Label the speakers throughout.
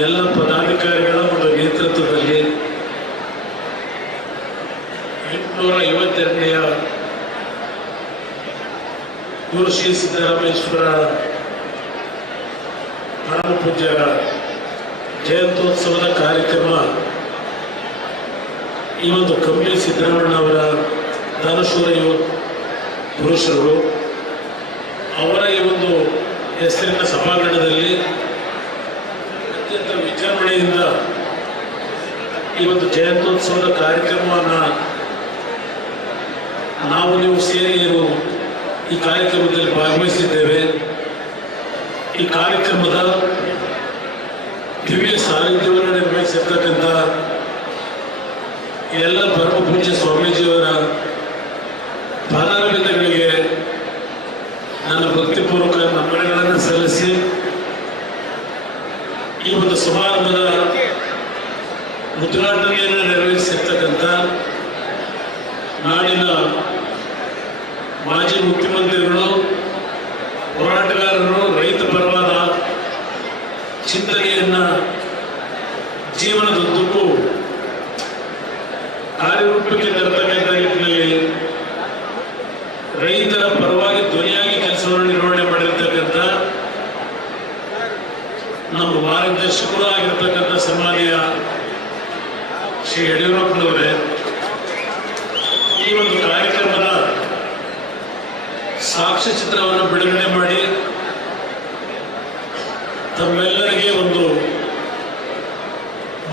Speaker 1: ಎಲ್ಲ ಪದಾಧಿಕಾರಿಗಳ ಒಂದು ನೇತೃತ್ವದಲ್ಲಿ ಎಂಟುನೂರ ಐವತ್ತೆರಡನೆಯ ಶ್ರೀ ಸಿದ್ದರಾಮೇಶ್ವರ ಪೂಜ್ಯರ ಜಯಂತ್ಯೋತ್ಸವದ ಕಾರ್ಯಕ್ರಮ. ಈ ಒಂದು ಕಂಬಿ ಸಿದ್ದರಾಮಣ್ಣ ಅವರ ಯುವ ಪುರುಷರು ಅವರ ಈ ಒಂದು ಹೆಸರಿನ ಸಭಾಂಗಣದಲ್ಲಿ ಅತ್ಯಂತ ವಿಜೃಂಭಣೆಯಿಂದ ಈ ಒಂದು ಜಯಂತ್ಯೋತ್ಸವದ ಕಾರ್ಯಕ್ರಮವನ್ನು ನಾವು ನೀವು ಸೇರಿ ಈ ಕಾರ್ಯಕ್ರಮದಲ್ಲಿ ಭಾಗವಹಿಸಿದ್ದೇವೆ. ಈ ಕಾರ್ಯಕ್ರಮದ ದಿವ್ಯ ಸಾನ್ನಿಧ್ಯವನ್ನು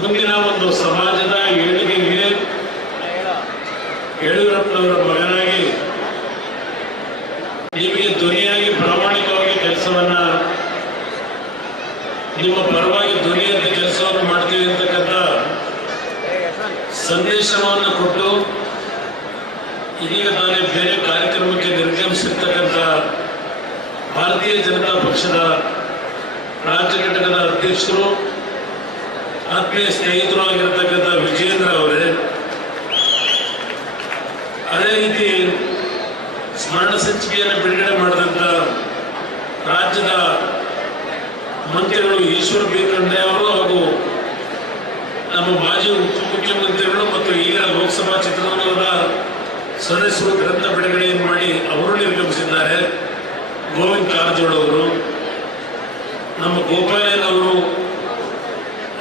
Speaker 1: ಮುಂದಿನ ಒಂದು ಆತ್ಮೀಯ ಸ್ನೇಹಿತರು ಆಗಿರತಕ್ಕಂಥ ವಿಜೇಂದ್ರ ಅವರೇ, ಅದೇ ರೀತಿ ಸ್ಮರಣ ಸಂಚಿಕೆಯನ್ನು ಬಿಡುಗಡೆ ಮಾಡಿದಂಥ ರಾಜ್ಯದ ಮಂತ್ರಿಗಳು ಈಶ್ವರ ಬಿ ಅವರು ಹಾಗೂ ನಮ್ಮ ಮಾಜಿ ಉಪಮುಖ್ಯಮಂತ್ರಿಗಳು ಮತ್ತು ಈಗ ಲೋಕಸಭಾ ಚಿತ್ರದುರ್ಗದ ಸದಸ್ಯರು ಗ್ರಂಥ ಬಿಡುಗಡೆಯನ್ನು ಮಾಡಿ ಅವರು ನಿರ್ಗಮಿಸಿದ್ದಾರೆ. ಗೋವಿಂದ ಕಾರಜೋಳ ಅವರು, ನಮ್ಮ ಗೋಪಾಲಯ್ಯನವರು,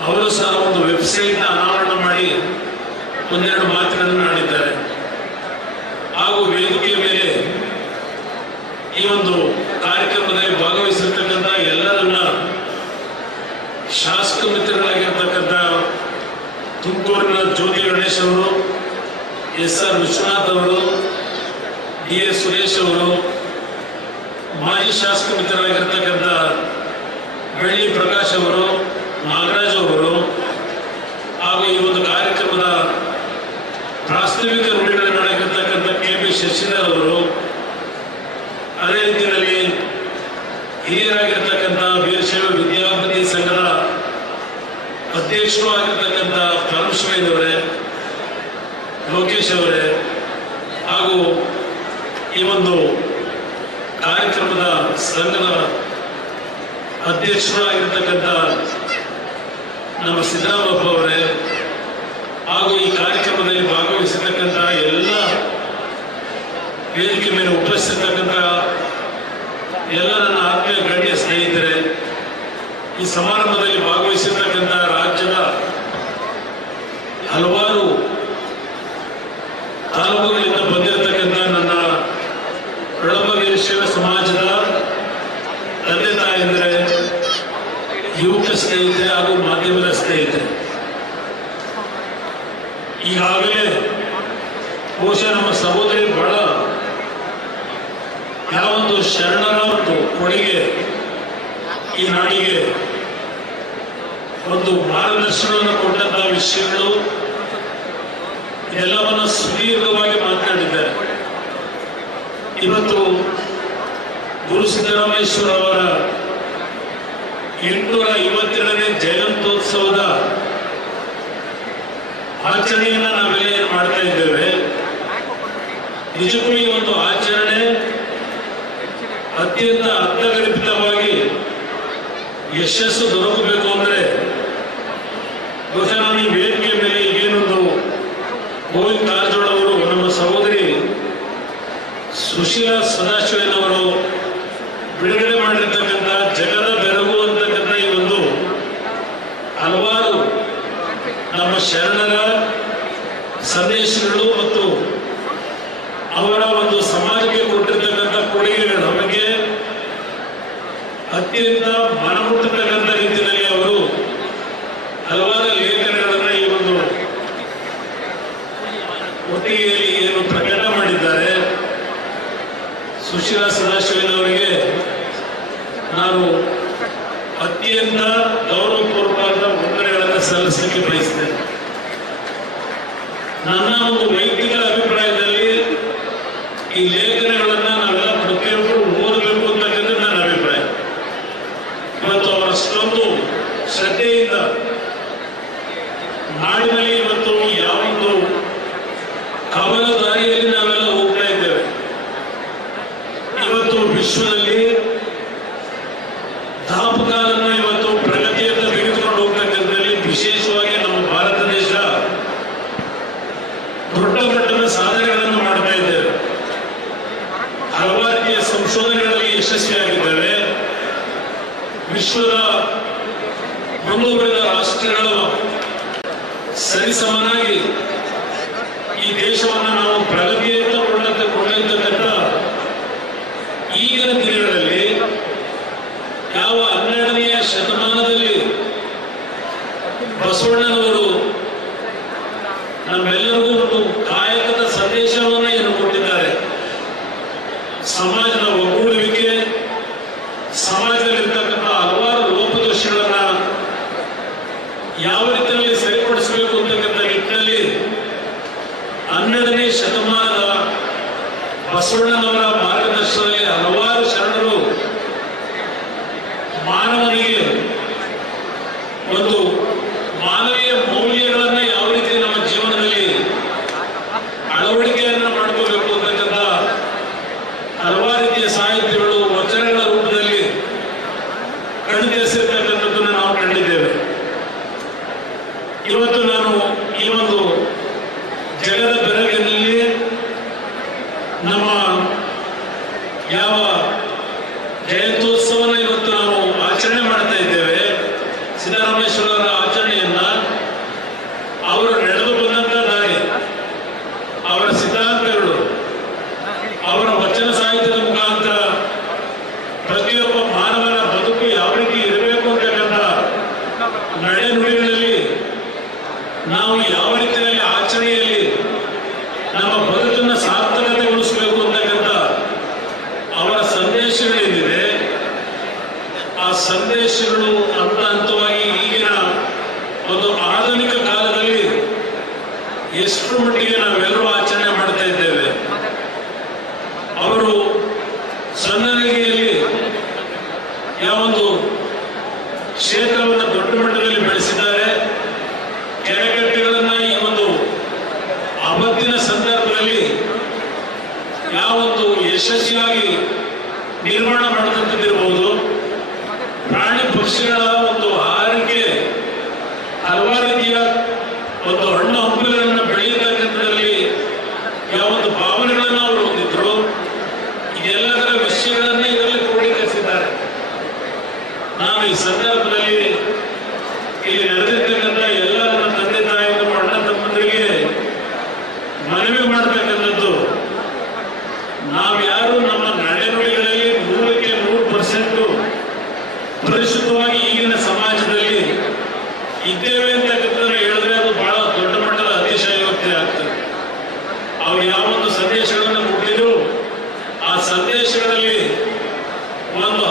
Speaker 1: ಅವರು ಸಹ ವೆಬ್ಸೈಟ್ನ ಅನಾವರಣ ಮಾಡಿ ಒಂದೆರಡು ಮಾತುಗಳನ್ನು ಆಡಿದ್ದಾರೆ ಹಾಗೂ ವೇದಿಕೆಯ ಮೇಲೆ ಈ ಒಂದು ಕಾರ್ಯಕ್ರಮದಲ್ಲಿ ಭಾಗವಹಿಸಿರ್ತಕ್ಕಂಥ ಎಲ್ಲರನ್ನ ಶಾಸಕ ಮಿತ್ರರಾಗಿರ್ತಕ್ಕಂಥ ತುಮಕೂರಿನ ಜ್ಯೋತಿ ಗಣೇಶ್ ಅವರು ಎಸ್ ಆರ್ ವಿಶ್ವನಾಥ್ ಅವರು ಡಿ ಎಸ್ ಸುರೇಶ್ ಅವರು, ಮಾಜಿ ಶಾಸಕ ಮಿತ್ರರಾಗಿರ್ತಕ್ಕಂಥ ಬೆಳ್ಳಿ ಪ್ರಕಾಶ್ ಅವರು ನಾಗರಾಜ್ ಅವರು ಹಾಗೂ ಈ ಒಂದು ಕಾರ್ಯಕ್ರಮದ ಪ್ರಾಸ್ತಾವಿಕ ನುಡಿಗಳನ್ನು ನಡೆಯತಕ್ಕಂಥ ಕೆ ಪಿ ಶಶಿಧರ್ ಅವರು ಅದೇ ರೀತಿಯಲ್ಲಿ ಹಿರಿಯರಾಗಿರ್ತಕ್ಕಂಥ ವೀರಶೈವ ವಿದ್ಯಾಪತಿ ಸಂಘದ ಅಧ್ಯಕ್ಷರು ಆಗಿರ್ತಕ್ಕಂಥ ಅವರೇ ಲೋಕೇಶ್ ಅವರೇ, ಹಾಗೂ ಈ ಒಂದು ಕಾರ್ಯಕ್ರಮದ ಸಂಘದ ಅಧ್ಯಕ್ಷರು ಆಗಿರ್ತಕ್ಕಂಥ ನಮ್ಮ ಸಿದ್ದರಾಮಪ್ಪ ಅವರೇ, ಹಾಗೂ ಈ ಕಾರ್ಯಕ್ರಮದಲ್ಲಿ ಭಾಗವಹಿಸಿರ್ತಕ್ಕಂಥ ಎಲ್ಲ ವೇದಿಕೆ ಮೇಲೆ ಉಪಸ್ಥಿತಕ್ಕಂಥ ಎಲ್ಲ ನನ್ನ ಆತ್ಮೀಯ ಗಣ್ಯ ಸ್ನೇಹಿತರೆ, ಈ ಸಮಾರಂಭದಲ್ಲಿ ಎಂಟುನೂರ ಐವತ್ತೆರಡನೇ ಜಯಂತ್ಯೋತ್ಸವದ ಆಚರಣೆಯನ್ನು ನಾವೆಲ್ಲ ಮಾಡ್ತಾ ಇದ್ದೇವೆ? ನಿಜಕ್ಕೂ ಈ ಒಂದು ಆಚರಣೆ ಅತ್ಯಂತ ಅರ್ಥಗರ್ಭಿತವಾಗಿ ಯಶಸ್ಸು ದೊರಕಬೇಕು ಅಂದರೆ ನಮ್ಮ ಶರಣರ ಸಂದೇಶಗಳು ಮತ್ತು ಅವರ ಒಂದು ಸಮಾಜಕ್ಕೆ ಕೊಟ್ಟಿರ್ತಕ್ಕಂಥ ಕೊಡುಗೆಗಳು ನಮಗೆ ಅತ್ಯಂತ ഈ ലേഖനങ്ങൾ ವಿಶ್ವದ ಮುಂದುವರೆದ ರಾಷ್ಟ್ರಗಳು ಸರಿಸಮನಾಗಿ ಈ ದೇಶವನ್ನು ನಾವು ಪ್ರಗತಿಯತ್ತ ಬಸವಣ್ಣನವರ ಯಾವ ಜಯಂತೋತ್ಸವ this primitive ವಿಷಯದಲ್ಲಿ ಒಂದು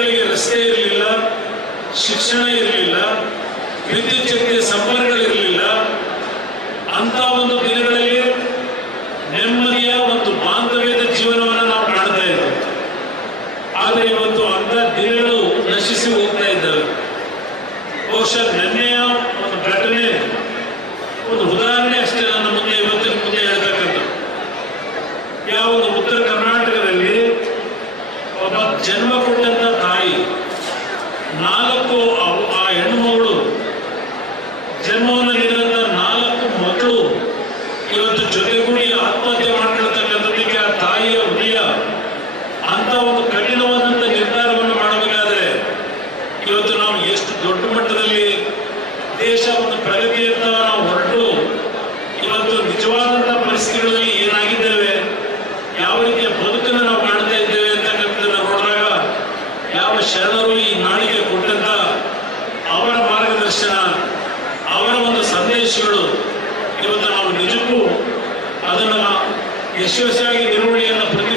Speaker 1: ಮನೆಗಳಿಗೆ ರಸ್ತೆ ಇರಲಿಲ್ಲ ಶಿಕ್ಷಣ ಇರಲಿಲ್ಲ ವಿದ್ಯುತ್ ಜೊತೆಗೆ ಸಂಪರ್ಕಗಳಿರಲಿಲ್ಲ ಅಂತ ಒಂದು திருவள்ளியான பிரதி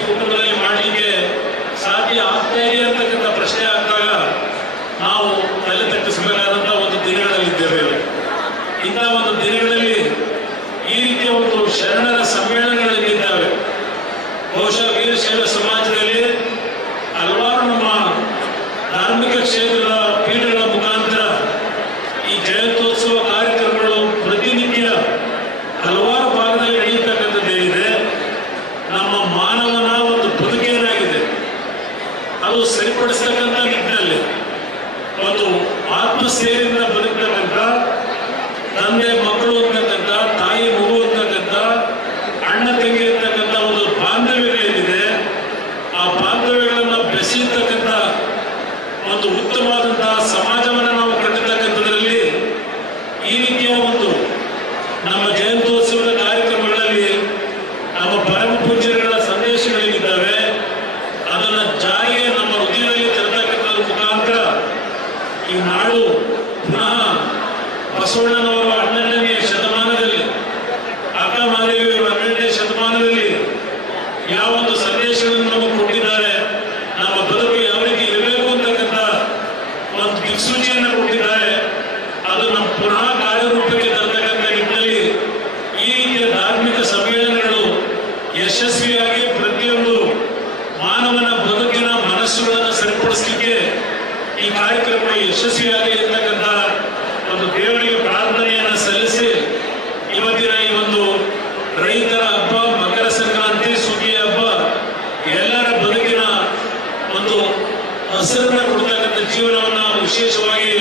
Speaker 1: ಹಸಿರನ್ನ ಕೊಡ್ತಕ್ಕಂಥ ಜೀವನವನ್ನು ವಿಶೇಷವಾಗಿ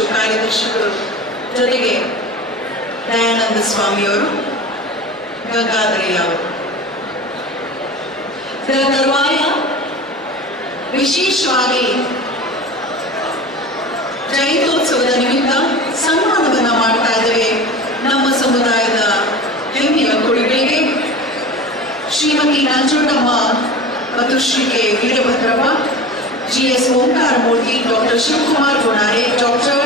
Speaker 2: ಅಧ್ಯಕ್ಷರು ಕಾರ್ಯದರ್ಶಿಗಳು ಜೊತೆಗೆ ದಯಾನಂದ ಸ್ವಾಮಿಯವರು, ಗಂಗಾಧರಯ್ಯ ಅವರು. ಇದರ ತರುವಾಯ ವಿಶೇಷವಾಗಿ ಜಯಂತೋತ್ಸವದ ನಿಮಿತ್ತ ಸನ್ಮಾನವನ್ನ ಮಾಡ್ತಾ ಇದ್ದೇವೆ ನಮ್ಮ ಸಮುದಾಯದ ಹೆಮ್ಮೆಯ ಕೊಡುಗೆಗೆ ಶ್ರೀಮತಿ ನಂಜುಂಡಮ್ಮ ಮತ್ತು Shri K Veerabhadrappa G S Omkara Murthy doctor Shivakumar Gunare doctor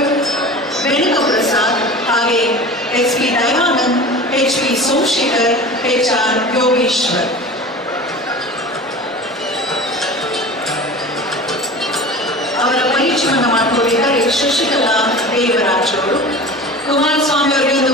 Speaker 2: వెనుక ప్రసాద్ ಹಾಗೆ S P Dayanand H P Somashekhar H R Yogeshwar ಅವರ ಪರಿಚಯವನ್ನು ಮಾಡಿಕೊಂಡಿದ್ದಾರೆ ಶಶಿಕಲಾ ದೇವರಾಜ್ ಅವರು ಕುಮಾರಸ್ವಾಮಿ ಅವರಿಗೆ ಒಂದು